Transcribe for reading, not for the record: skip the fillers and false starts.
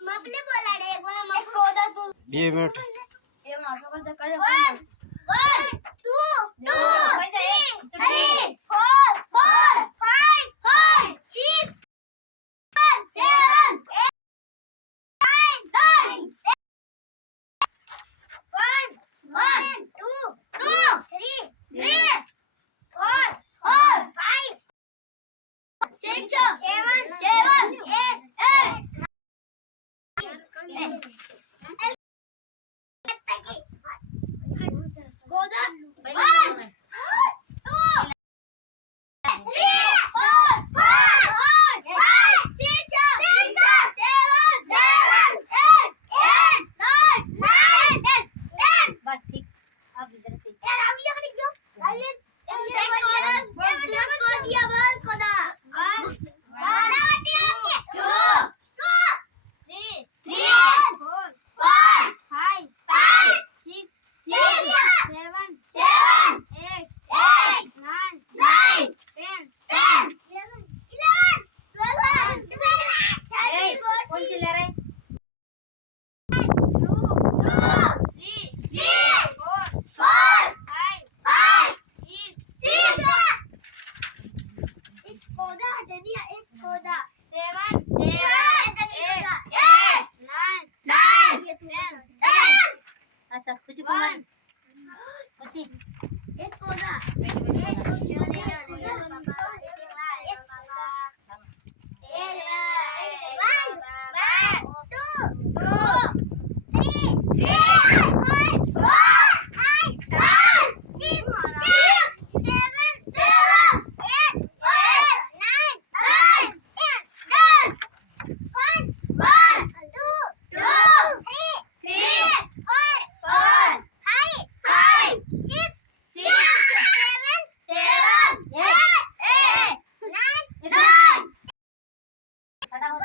मपले बोलाडे एक मला मप कोदा तू 2 मिनिट ए माझो करते करे 1 2 पैसा 1 3 4 4 5 6 7 8 9 1 2 3 4 5 6 7 8 गोदा 1 2 3 4 5 6 7 8 9 10 बस ठीक अब इधर से यार हम ये कर दो एक को दिया बॉल कोदा 1 2 3 4 5 6 7 8 9 10 11 12 कौन सी ले रहे 2 3 4 5 6 एक कोदा हटा दिया एक कोदा 7 8 9 10 ऐसा कुछ कौन कुछ एक कोदा खड़ा हो